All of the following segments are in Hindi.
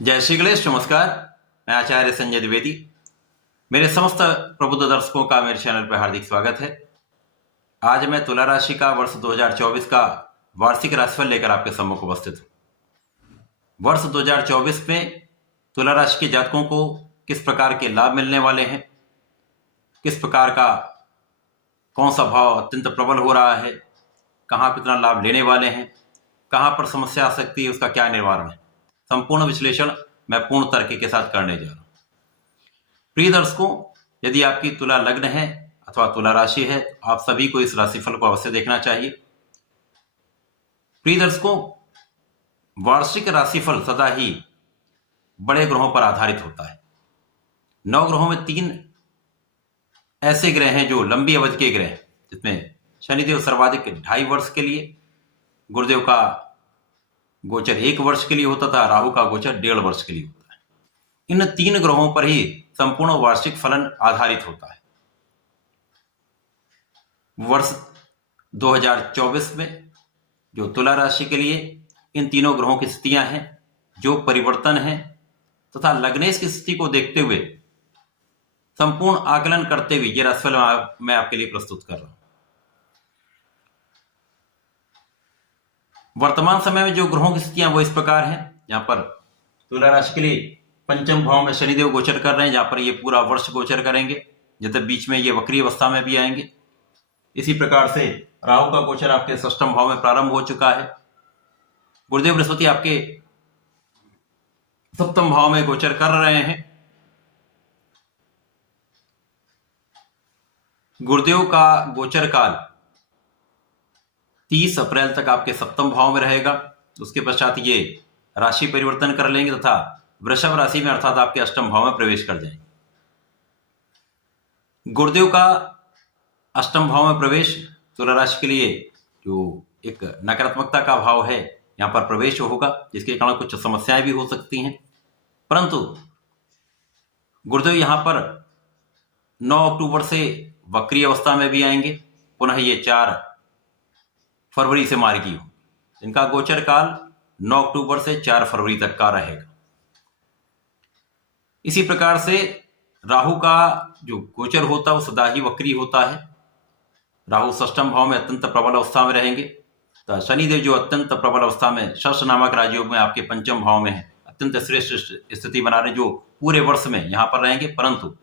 जय श्री गणेश। नमस्कार। मैं आचार्य संजय द्विवेदी। मेरे समस्त प्रबुद्ध दर्शकों का मेरे चैनल पर हार्दिक स्वागत है। आज मैं तुला राशि का वर्ष 2024 का वार्षिक राशिफल लेकर आपके सम्मुख उपस्थित हूँ। वर्ष 2024 में तुला राशि के जातकों को किस प्रकार के लाभ मिलने वाले हैं, किस प्रकार का कौन सा भाव अत्यंत प्रबल हो रहा है, कहाँ कितना लाभ लेने वाले हैं, कहाँ पर समस्या आ सकती है, उसका क्या निवारण है, संपूर्ण विश्लेषण मैं पूर्ण तर्क के साथ करने जा रहा हूं। प्रिय दर्शकों, यदि आपकी तुला लग्न है अथवा तुला राशि है तो आप सभी को इस राशिफल को अवश्य देखना चाहिए। प्रिय दर्शकों, वार्षिक राशिफल सदा ही बड़े ग्रहों पर आधारित होता है। 9 ग्रहों में 3 ऐसे ग्रह हैं जो लंबी अवधि के ग्रह, जिसमें शनिदेव सर्वाधिक 2.5 वर्ष के लिए, गुरुदेव का गोचर 1 वर्ष के लिए होता था, राहु का गोचर 1.5 वर्ष के लिए होता है। इन 3 ग्रहों पर ही संपूर्ण वार्षिक फलन आधारित होता है। वर्ष 2024 में जो तुला राशि के लिए इन तीनों ग्रहों की स्थितियां हैं, जो परिवर्तन है तथा लग्नेश की स्थिति को देखते हुए संपूर्ण आकलन करते हुए ये राशिफल मैं आपके लिए प्रस्तुत कर रहा हूं। वर्तमान समय में जो ग्रहों की स्थितियां वो इस प्रकार हैं। यहाँ पर तुला राशि के लिए पंचम भाव में शनिदेव गोचर कर रहे हैं, जहां पर ये पूरा वर्ष गोचर करेंगे, जब बीच में ये वक्री अवस्था में भी आएंगे। इसी प्रकार से राहु का गोचर आपके 6ठम भाव में प्रारंभ हो चुका है। गुरुदेव बृहस्पति आपके 7म भाव में गोचर कर रहे हैं। गुरुदेव का गोचर काल 30 अप्रैल तक आपके 7म भाव में रहेगा। उसके पश्चात ये राशि परिवर्तन कर लेंगे तथा वृषभ राशि में अर्थात आपके 8म भाव में प्रवेश कर जाएंगे। गुरुदेव का 8म भाव में प्रवेश तुला राशि के लिए जो एक नकारात्मकता का भाव है, यहाँ पर प्रवेश होगा, जिसके कारण कुछ समस्याएं भी हो सकती हैं। परंतु गुरुदेव यहाँ पर 9 अक्टूबर से वक्री अवस्था में भी आएंगे। पुनः ये 4 फरवरी से मार्गी हो। इनका गोचर काल 9 अक्टूबर से 4 फरवरी तक का रहेगा। इसी प्रकार से राहु का जो गोचर होता है वो सदा ही वक्री होता है। राहु 6ठम भाव में अत्यंत प्रबल अवस्था में रहेंगे। तो शनिदेव जो अत्यंत प्रबल अवस्था में शश नामक राजयोग में आपके 5म भाव में है, अत्यंत श्रेष्ठ स्थिति बना रहे, जो पूरे वर्ष में यहां पर रहेंगे। परंतु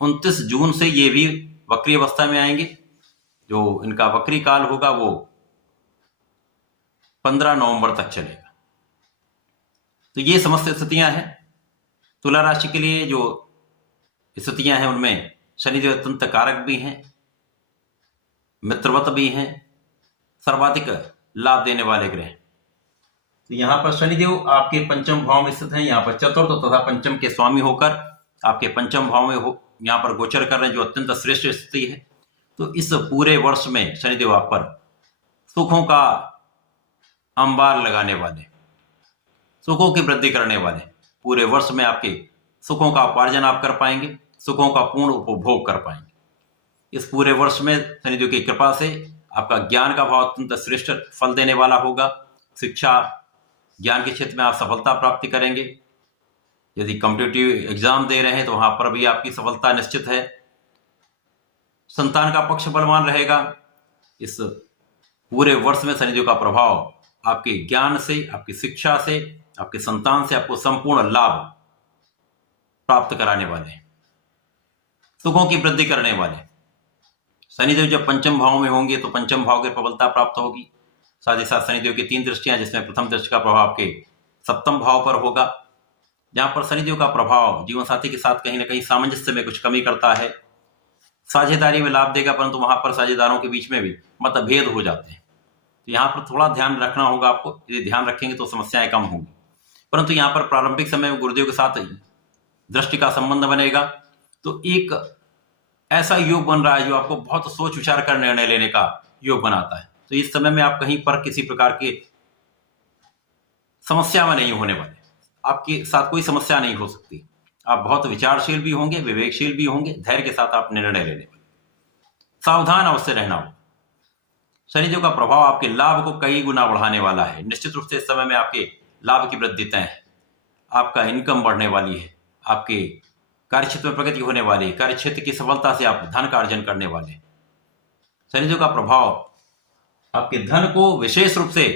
29 जून से ये भी वक्री अवस्था में आएंगे। जो इनका वक्री काल होगा वो 15 नवंबर तक चलेगा। तो ये समस्त स्थितियां हैं। तुला राशि के लिए जो स्थितियां हैं उनमें शनिदेव अत्यंत कारक भी हैं, मित्रवत भी हैं, सर्वाधिक लाभ देने वाले ग्रह। तो यहाँ पर शनिदेव आपके 5म भाव में स्थित हैं। यहाँ पर चतुर्थ तथा पंचम के स्वामी होकर आपके 5म भाव में यहाँ पर गोचर कर रहे हैं, जो अत्यंत श्रेष्ठ स्थिति है। तो इस पूरे वर्ष में शनिदेव आप पर सुखों का अंबार लगाने वाले, सुखों की वृद्धि करने वाले, पूरे वर्ष में आपके सुखों का उपार्जन आप कर पाएंगे, सुखों का पूर्ण उपभोग कर पाएंगे। इस पूरे वर्ष में शनिदेव की कृपा से आपका ज्ञान का भाव अत्यंत श्रेष्ठ फल देने वाला होगा। शिक्षा ज्ञान के क्षेत्र में आप सफलता प्राप्ति करेंगे। यदि कॉम्पिटिटिव एग्जाम दे रहे हैं तो वहां पर भी आपकी सफलता निश्चित है। संतान का पक्ष बलवान रहेगा। इस पूरे वर्ष में शनिदेव का प्रभाव आपके ज्ञान से, आपकी शिक्षा से, आपके संतान से आपको संपूर्ण लाभ प्राप्त कराने वाले हैं, सुखों की वृद्धि करने वाले। शनिदेव जब 5म भाव में होंगे तो 5म भाव की प्रबलता प्राप्त होगी। साथ ही साथ शनिदेव की 3 दृष्टियां, जिसमें प्रथम दृष्टि का प्रभाव आपके 7म भाव पर होगा, जहां पर शनिदेव का प्रभाव जीवन साथी के साथ कहीं ना कहीं सामंजस्य में कुछ कमी करता है। साझेदारी में लाभ देगा, परंतु वहां पर साझेदारों के बीच में भी मतभेद हो जाते हैं। तो यहाँ पर थोड़ा ध्यान रखना होगा आपको। यदि ध्यान रखेंगे तो समस्याएं कम होंगी। परंतु यहाँ पर प्रारंभिक समय में गुरुदेव के साथ दृष्टि का संबंध बनेगा, तो एक ऐसा योग बन रहा है जो आपको बहुत सोच विचार कर निर्णय लेने का योग बनाता है। तो इस समय में आप कहीं पर किसी प्रकार की समस्या में नहीं होने वाले, आपके साथ कोई समस्या नहीं हो सकती। आप बहुत विचारशील भी होंगे, विवेकशील भी होंगे, धैर्य के साथ आप निर्णय लेने वाले। सावधान अवश्य रहना होगा। शनिदेव का प्रभाव आपके लाभ को कई गुना बढ़ाने वाला है। निश्चित रूप से इस समय में आपके लाभ की वृद्धि तय है। आपका इनकम बढ़ने वाली है, आपके कार्य क्षेत्र में प्रगति होने वाली है, कार्य क्षेत्र की सफलता से आप धन का अर्जन करने वाले हैं। शनिदेव का प्रभाव आपके धन को विशेष रूप से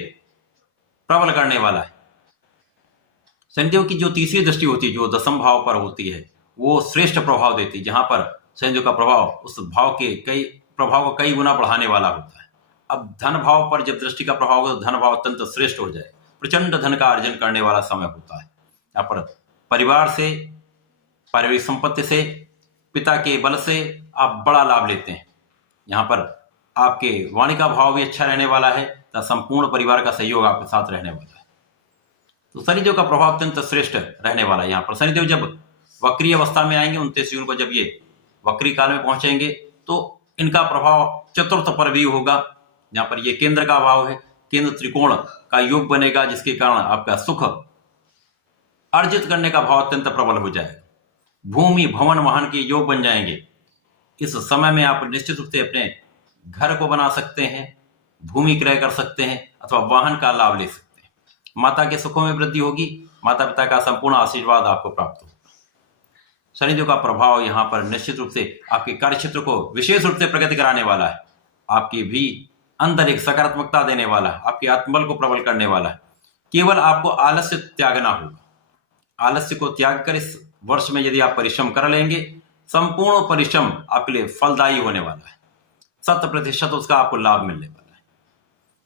प्रबल करने वाला है। शनिदेव की जो तीसरी दृष्टि होती है, जो दशम भाव पर होती है, वो श्रेष्ठ प्रभाव देती है, जहां पर शनिदेव का प्रभाव उस भाव के कई प्रभाव को कई गुना बढ़ाने वाला होता है। अब धन भाव पर जब दृष्टि का प्रभाव हो तो धन भाव अत्यंत श्रेष्ठ हो जाए, प्रचंड धन का अर्जन करने वाला समय होता है। यहाँ पर परिवार से, पारिवारिक संपत्ति से, पिता के बल से आप बड़ा लाभ लेते हैं। यहाँ पर आपके वाणी का भाव भी अच्छा रहने वाला है तथा संपूर्ण परिवार का सहयोग आपके साथ रहने वाला है। तो शनिदेव का प्रभाव अत्यंत श्रेष्ठ रहने वाला है। यहाँ पर शनिदेव जब वक्री अवस्था में आएंगे 29 जून को, जब ये वक्री काल में पहुंचेंगे तो इनका प्रभाव चतुर्थ पर भी होगा। यहाँ पर ये केंद्र का भाव है, केंद्र त्रिकोण का योग बनेगा, जिसके कारण आपका सुख अर्जित करने का भाव अत्यंत प्रबल हो जाएगा। भूमि भवन वाहन के योग बन जाएंगे। इस समय में आप निश्चित रूप से अपने घर को बना सकते हैं, भूमि क्रय कर सकते हैं अथवा वाहन का लाभ ले सकते हैं। माता के सुखों में वृद्धि होगी, माता पिता का संपूर्ण आशीर्वाद आपको प्राप्त होगा। शनिदेव का प्रभाव यहाँ पर निश्चित रूप से आपके कार्य क्षेत्र को विशेष रूप से प्रगति कराने वाला है, आपके भी अंदर एक सकारात्मकता देने वाला है, आपके आत्मबल को प्रबल करने वाला है। केवल आपको आलस्य त्यागना होगा। आलस्य को त्याग कर इस वर्ष में यदि आप परिश्रम कर लेंगे, संपूर्ण परिश्रम आपके लिए फलदायी होने वाला है, 100% उसका आपको लाभ मिलने वाला है।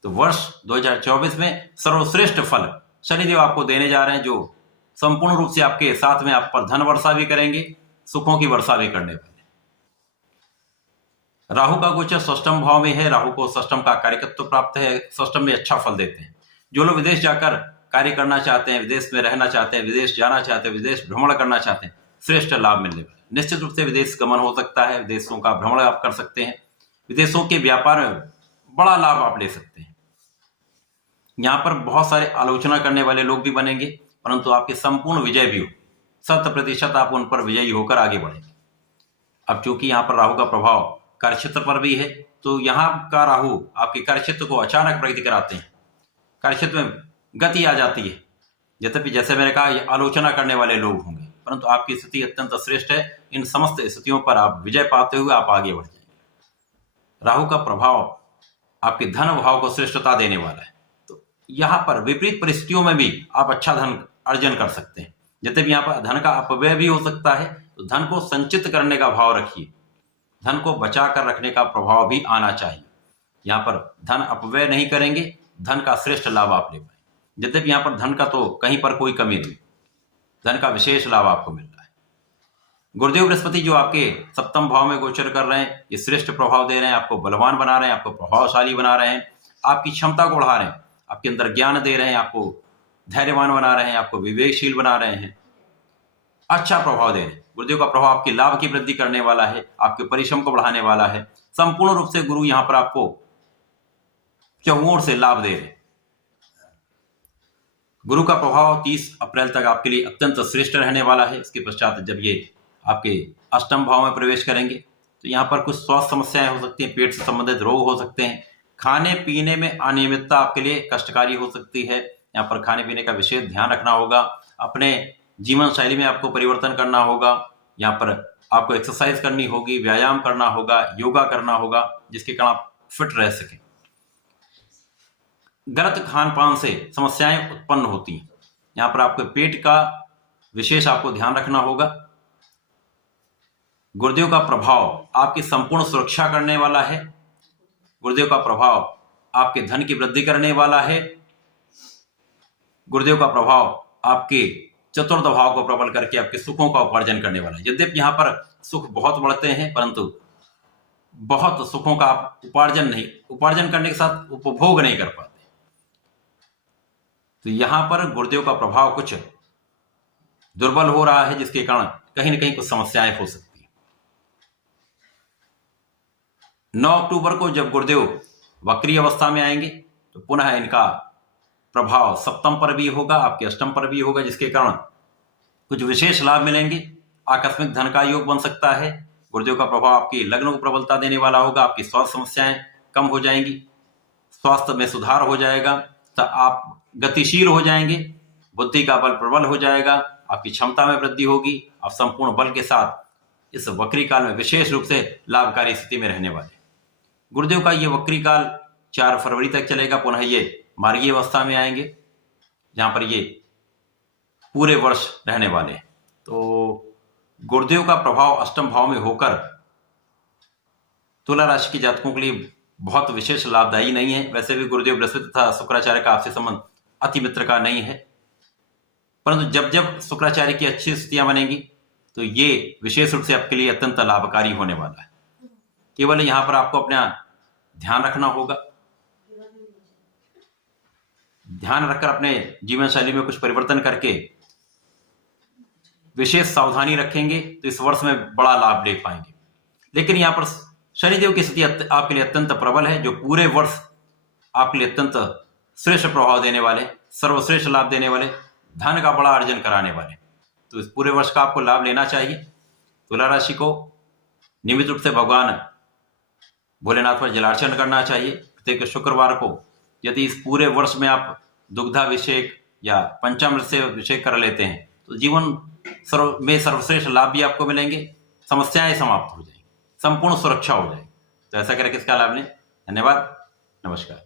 तो वर्ष 2024 में सर्वश्रेष्ठ फल शनिदेव आपको देने जा रहे हैं, जो संपूर्ण रूप से आपके साथ में आप पर धन वर्षा भी करेंगे, सुखों की वर्षा भी करने वाले। राहु का गोचर षष्ठम भाव में है। राहु को षष्ठम का कार्यकत्व प्राप्त है, षष्ठम में अच्छा फल देते हैं। जो लोग विदेश जाकर कार्य करना चाहते हैं, विदेश में रहना चाहते हैं, विदेश जाना चाहते हैं, विदेश भ्रमण करना चाहते हैं, श्रेष्ठ लाभ मिलने वाला है। निश्चित रूप से विदेश गमन हो सकता है, विदेशों का भ्रमण आप कर सकते हैं, विदेशों के व्यापार में बड़ा लाभ आप ले सकते हैं। यहाँ पर बहुत सारे आलोचना करने वाले लोग भी बनेंगे, परंतु आपकी संपूर्ण विजय भी हो, 100% आप उन पर विजयी होकर आगे बढ़ेंगे। अब चूंकि यहाँ पर राहु का प्रभाव कार्यक्षेत्र पर भी है, तो यहाँ का राहु आपके कार्यक्षेत्र को अचानक प्रगति कराते हैं, कार्यक्षेत्र में गति आ जाती है। यद्यपि जैसे मैंने कहा, ये आलोचना करने वाले लोग होंगे, परंतु आपकी स्थिति अत्यंत श्रेष्ठ है। इन समस्त स्थितियों पर आप विजय पाते हुए आप आगे बढ़ जाएंगे। राहु का प्रभाव आपके धन भाव को श्रेष्ठता देने वाला है, तो यहाँ पर विपरीत परिस्थितियों में भी आप अच्छा धन अर्जन कर सकते हैं। यद्यपि यहाँ पर धन का अपव्यय भी हो सकता है, तो धन को संचित करने का भाव रखिए, धन को बचा कर रखने का प्रभाव भी आना चाहिए। यहाँ पर धन अपव्यय नहीं करेंगे, धन का श्रेष्ठ लाभ आप ले पाएंगे। यद्यपि यहाँ पर धन का तो कहीं पर कोई कमी नहीं, धन का विशेष लाभ आपको मिल रहा है। गुरुदेव बृहस्पति जो आपके सप्तम भाव में गोचर कर रहे हैं, ये श्रेष्ठ प्रभाव दे रहे हैं, आपको बलवान बना रहे हैं, आपको प्रभावशाली बना रहे हैं, आपकी क्षमता को बढ़ा रहे हैं, आपके अंदर ज्ञान दे रहे हैं, आपको धैर्यवान बना रहे हैं, आपको विवेकशील बना रहे हैं, अच्छा प्रभाव दे रहे हैं। गुरुदेव का प्रभाव आपके लाभ की वृद्धि करने वाला है, आपके परिश्रम को बढ़ाने वाला है। संपूर्ण रूप से गुरु यहाँ पर आपको चहुओं से लाभ दे रहे हैं। गुरु का प्रभाव 30 अप्रैल तक आपके लिए अत्यंत श्रेष्ठ रहने वाला है। इसके पश्चात जब ये आपके अष्टम भाव में प्रवेश करेंगे, तो यहाँ पर कुछ स्वास्थ्य समस्याएं हो सकती हैं, पेट से संबंधित रोग हो सकते हैं, खाने पीने में अनियमितता आपके लिए कष्टकारी हो सकती है। यहाँ पर खाने पीने का विशेष ध्यान रखना होगा, अपने जीवन शैली में आपको परिवर्तन करना होगा। यहाँ पर आपको एक्सरसाइज करनी होगी, व्यायाम करना होगा, योगा करना होगा, जिसके कारण आप फिट रह सकें। गलत खान पान से समस्याएं उत्पन्न होती हैं। यहाँ पर आपके पेट का विशेष आपको ध्यान रखना होगा। गुरुदेव का प्रभाव आपकी संपूर्ण सुरक्षा करने वाला है। गुरुदेव का प्रभाव आपके धन की वृद्धि करने वाला है। गुरुदेव का प्रभाव आपके चतुर्थ भाव को प्रबल करके आपके सुखों का उपार्जन करने वाला है। यद्यपि यहाँ पर सुख बहुत बढ़ते हैं, परंतु बहुत सुखों का आप उपार्जन करने के साथ उपभोग नहीं कर पाते। तो यहाँ पर गुरुदेव का प्रभाव कुछ दुर्बल हो रहा है, जिसके कारण कहीं न कहीं कुछ समस्याएं हो सकती है। 9 अक्टूबर को जब गुरुदेव वक्री अवस्था में आएंगे, तो पुनः इनका प्रभाव सप्तम पर भी होगा, आपके अष्टम पर भी होगा, जिसके कारण कुछ विशेष लाभ मिलेंगे। आकस्मिक धन का योग बन सकता है। गुरुदेव का प्रभाव आपकी लग्न को प्रबलता देने वाला होगा, आपकी स्वास्थ्य समस्याएं कम हो जाएंगी, स्वास्थ्य में सुधार हो जाएगा, तो आप गतिशील हो जाएंगे, बुद्धि का बल प्रबल हो जाएगा, आपकी क्षमता में वृद्धि होगी, आप संपूर्ण बल के साथ इस वक्री काल में विशेष रूप से लाभकारी स्थिति में रहने वाले। गुरुदेव का ये वक्री काल 4 फरवरी तक चलेगा, पुनः ये मार्गीय अवस्था में आएंगे जहां पर ये पूरे वर्ष रहने वाले। तो गुरुदेव का प्रभाव अष्टम भाव में होकर तुला राशि के जातकों के लिए बहुत विशेष लाभदायी नहीं है। वैसे भी गुरुदेव बृहस्पति तथा शुक्राचार्य का आपसे संबंध अति मित्र का नहीं है, परंतु जब जब शुक्राचार्य की अच्छी स्थितियां बनेंगी तो ये विशेष रूप से आपके लिए अत्यंत लाभकारी होने वाला है। केवल यहां पर आपको अपना ध्यान रखना होगा, ध्यान रखकर अपने जीवन शैली में कुछ परिवर्तन करके विशेष सावधानी रखेंगे तो इस वर्ष में बड़ा लाभ ले पाएंगे। लेकिन यहां पर शनिदेव की स्थिति आपके लिए अत्यंत प्रबल है, जो पूरे वर्ष आपके लिए अत्यंत श्रेष्ठ प्रभाव देने वाले, सर्वश्रेष्ठ लाभ देने वाले, धन का बड़ा अर्जन कराने वाले। तो इस पूरे वर्ष का आपको लाभ लेना चाहिए। तुला राशि को नियमित रूप से भगवान भोलेनाथ पर जलार्चन करना चाहिए। प्रत्येक शुक्रवार को यदि इस पूरे वर्ष में आप दुग्धाभिषेक या पंचामृत से अभिषेक कर लेते हैं तो जीवन में सर्वश्रेष्ठ लाभ भी आपको मिलेंगे, समस्याएं समाप्त हो जाएंगी, संपूर्ण सुरक्षा हो जाएगी। तो ऐसा करके इसका लाभ लें। धन्यवाद, नमस्कार।